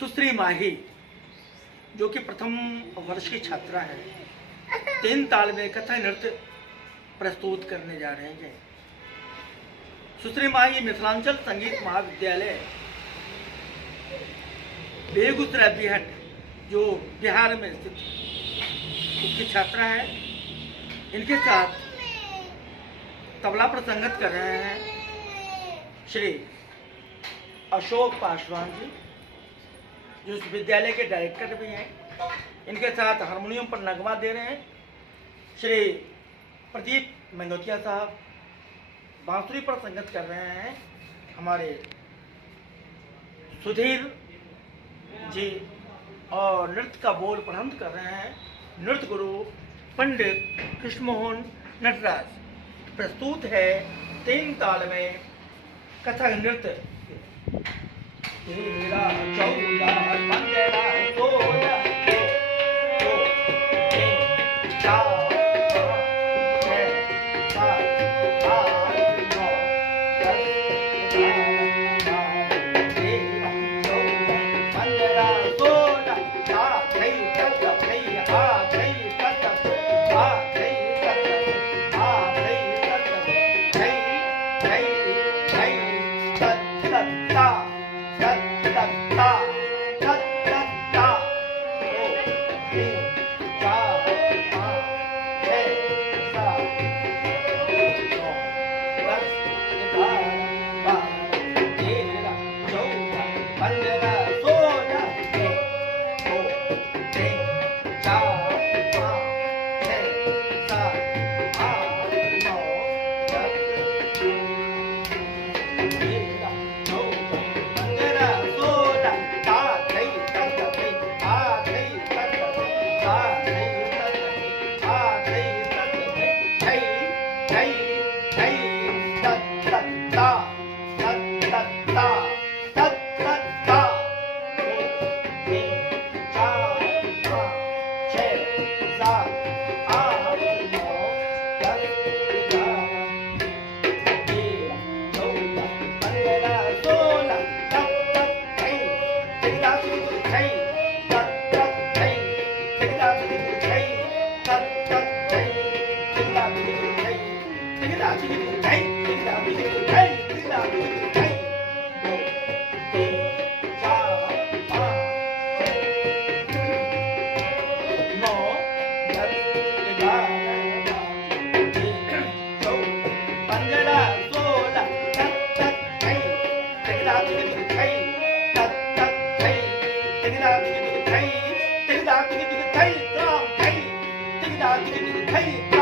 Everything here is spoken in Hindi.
सुश्री माही जो कि प्रथम वर्ष की छात्रा है, 3 ताल में कथक नृत्य प्रस्तुत करने जा रहे हैं। सुश्री माही मिथिलांचल संगीत महाविद्यालय बेगूसराय बिहट जो बिहार में स्थित उसकी छात्रा है। इनके साथ तबला पर संगत कर रहे हैं श्री अशोक पासवान जी जो इस विद्यालय के डायरेक्टर भी हैं। इनके साथ हारमोनियम पर नगमा दे रहे हैं श्री प्रदीप मंगोतिया साहब। बांसुरी पर संगत कर रहे हैं हमारे सुधीर जी और नृत्य का बोल प्रारंभ कर रहे हैं नृत्य गुरु पंडित कृष्णमोहन नटराज। प्रस्तुत है 3 ताल में कथक नृत्य। तेरा 14 15 16 2 3 4 Hey!